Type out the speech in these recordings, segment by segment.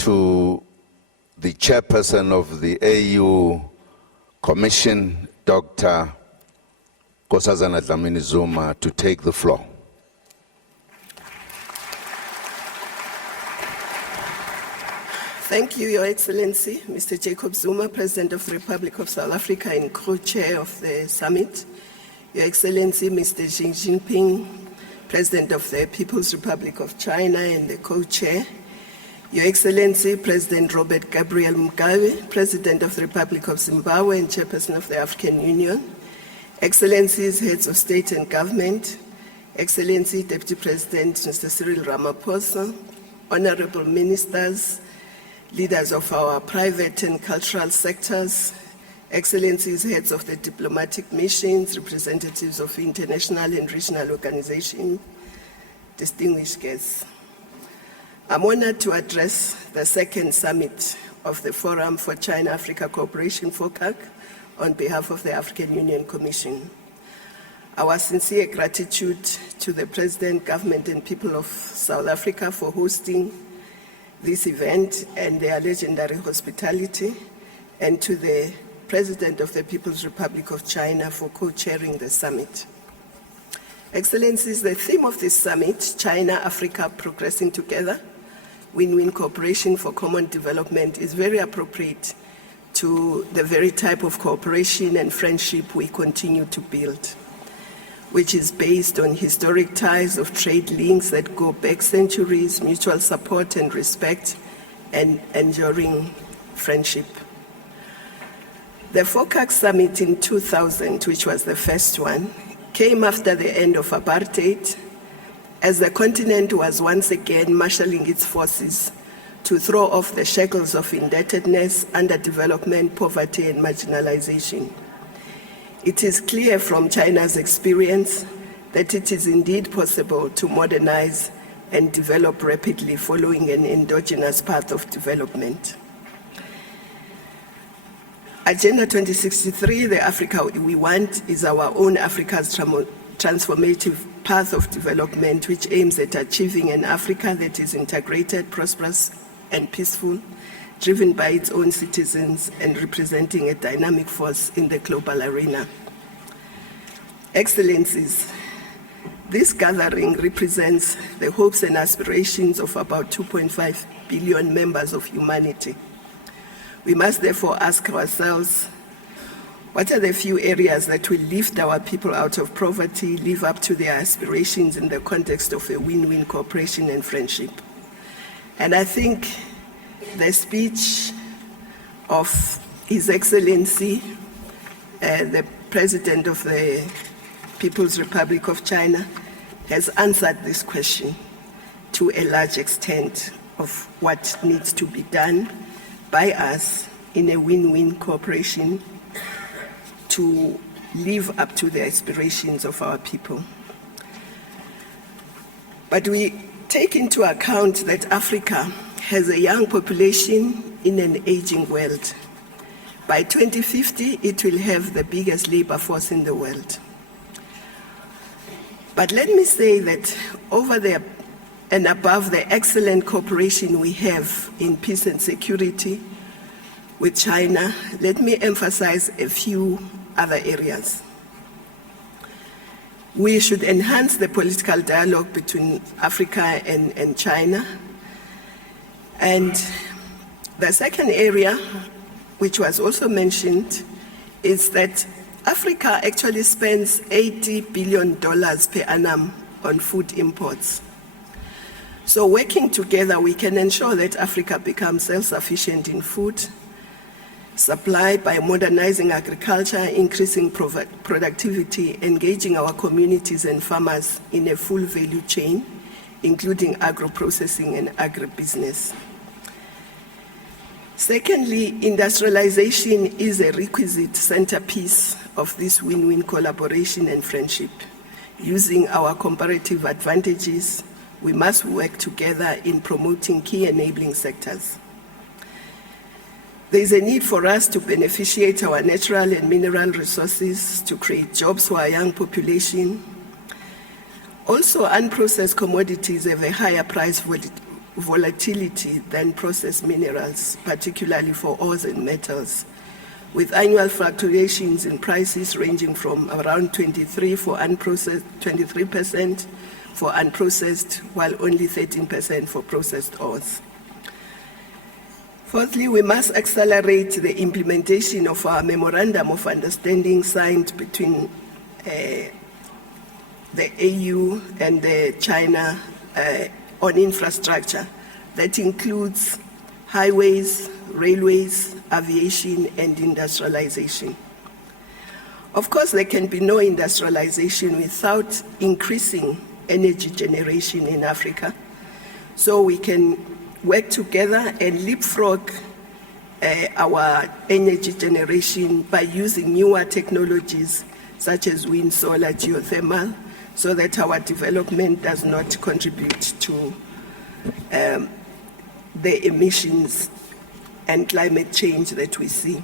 to the Chairperson of the AU Commission, Dr. Nkosazana Dlamini-Zuma, to take the floor. Thank you, Your Excellency, Mr. Jacob Zuma, President of the Republic of South Africa and co-chair of the summit. Your Excellency, Mr. Xi Jinping, President of the People's Republic of China and the co-chair. Your Excellency, President Robert Gabriel Mugabe, President of the Republic of Zimbabwe and Chairperson of the African Union. Excellencies, Heads of State and Government, Excellency, Deputy President Mr. Cyril Ramaphosa, Honorable Ministers, leaders of our private and cultural sectors, Excellencies, heads of the diplomatic missions, representatives of international and regional organizations, distinguished guests. I'm honored to address the second summit of the Forum for China-Africa Cooperation, FOCAC, on behalf of the African Union Commission. Our sincere gratitude to the President, Government and people of South Africa for hosting this event and their legendary hospitality, and to the President of the People's Republic of China for co-chairing the summit. Excellencies, the theme of this summit, China-Africa Progressing Together, Win-Win Cooperation for Common Development, is very appropriate to the very type of cooperation and friendship we continue to build, which is based on historic ties of trade links that go back centuries, mutual support and respect, and enduring friendship. The FOCAC summit in 2000, which was the first one, came after the end of apartheid, as the continent was once again marshalling its forces to throw off the shackles of indebtedness, underdevelopment, poverty, and marginalization. It is clear from China's experience that it is indeed possible to modernize and develop rapidly following an endogenous path of development. Agenda 2063, the Africa we want, is our own Africa's transformative path of development, which aims at achieving an Africa that is integrated, prosperous, and peaceful, driven by its own citizens and representing a dynamic force in the global arena. Excellencies, this gathering represents the hopes and aspirations of about 2.5 billion members of humanity. We must therefore ask ourselves, what are the few areas that will lift our people out of poverty, live up to their aspirations in the context of a win-win cooperation and friendship? And I think the speech of His Excellency, the President of the People's Republic of China, has answered this question to a large extent of what needs to be done by us in a win-win cooperation to live up to the aspirations of our people. But we take into account that Africa has a young population in an aging world. By 2050, it will have the biggest labor force in the world. But let me say that over there and above the excellent cooperation we have in peace and security with China, let me emphasize a few other areas. We should enhance the political dialogue between Africa and China. And the second area, which was also mentioned, is that Africa actually spends $80 billion per annum on food imports. So working together, we can ensure that Africa becomes self-sufficient in food supply by modernizing agriculture, increasing productivity, engaging our communities and farmers in a full value chain, including agro-processing and agribusiness. Secondly, industrialization is a requisite centerpiece of this win-win collaboration and friendship. Using our comparative advantages, we must work together in promoting key enabling sectors. There is a need for us to beneficiate our natural and mineral resources to create jobs for our young population. Also, unprocessed commodities have a higher price volatility than processed minerals, particularly for ores and metals, with annual fluctuations in prices ranging from around 23% for unprocessed, while only 13% for processed ores. Fourthly, we must accelerate the implementation of our Memorandum of Understanding signed between the AU and China on infrastructure that includes highways, railways, aviation, and industrialization. Of course, there can be no industrialization without increasing energy generation in Africa. So we can work together and leapfrog our energy generation by using newer technologies such as wind, solar, geothermal, so that our development does not contribute to the emissions and climate change that we see.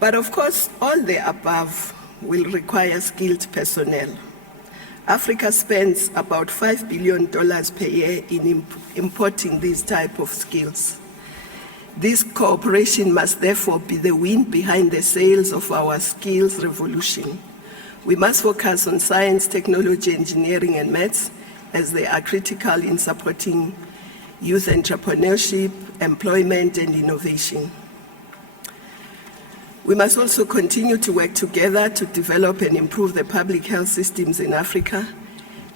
But of course, all the above will require skilled personnel. Africa spends about $5 billion per year in importing these type of skills. This cooperation must therefore be the wind behind the sails of our skills revolution. We must focus on science, technology, engineering, and maths, as they are critical in supporting youth entrepreneurship, employment, and innovation. We must also continue to work together to develop and improve the public health systems in Africa.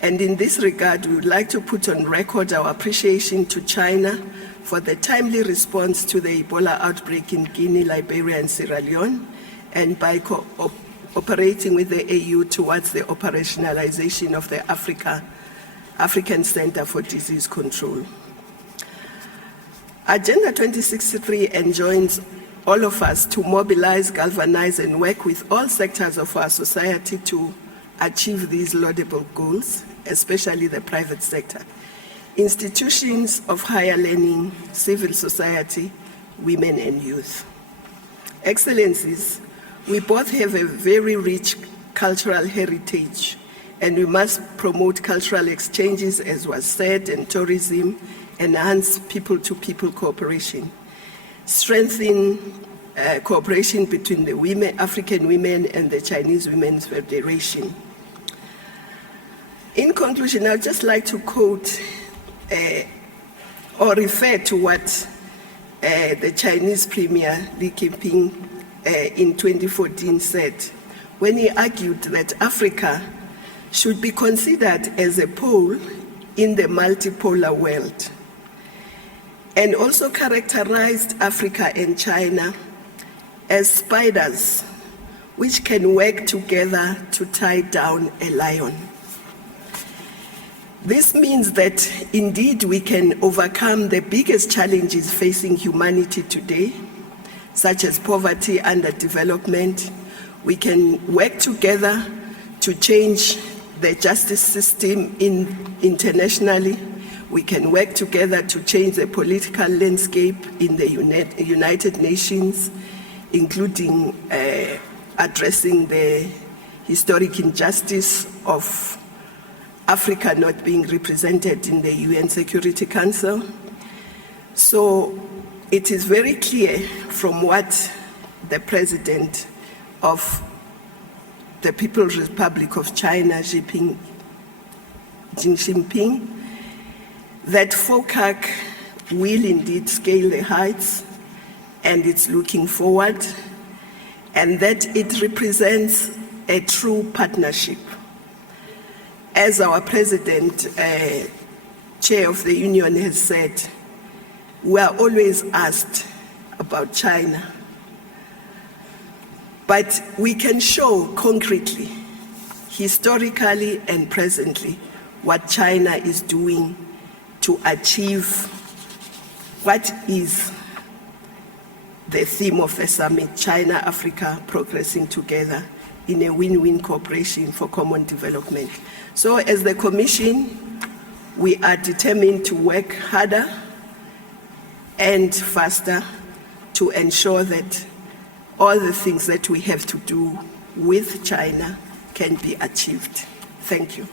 And in this regard, we would like to put on record our appreciation to China for the timely response to the Ebola outbreak in Guinea, Liberia, and Sierra Leone, and by cooperating with the AU towards the operationalization of the African Center for Disease Control. Agenda 2063 enjoins all of us to mobilize, galvanize, and work with all sectors of our society to achieve these laudable goals, especially the private sector, institutions of higher learning, civil society, women and youth. Excellencies, we both have a very rich cultural heritage, and we must promote cultural exchanges, as was said, and tourism, enhance people-to-people cooperation, strengthen cooperation between the African women and the Chinese Women's Federation. In conclusion, I'd just like to quote or refer to what the Chinese Premier Li Jinping in 2014 said, when he argued that Africa should be considered as a pole in the multipolar world, and also characterized Africa and China as spiders which can work together to tie down a lion. This means that indeed we can overcome the biggest challenges facing humanity today, such as poverty, underdevelopment. We can work together to change the justice system internationally. We can work together to change the political landscape in the United Nations, including addressing the historic injustice of Africa not being represented in the UN Security Council. So it is very clear from what the President of the People's Republic of China, Xi Jinping, that FOCAC will indeed scale the heights, and it's looking forward, and that it represents a true partnership. As our President, Chair of the Union, has said, we are always asked about China, but we can show concretely, historically and presently, what China is doing to achieve what is the theme of the summit, China, Africa, progressing together in a win-win cooperation for common development. So as the Commission, we are determined to work harder and faster to ensure that all the things that we have to do with China can be achieved. Thank you.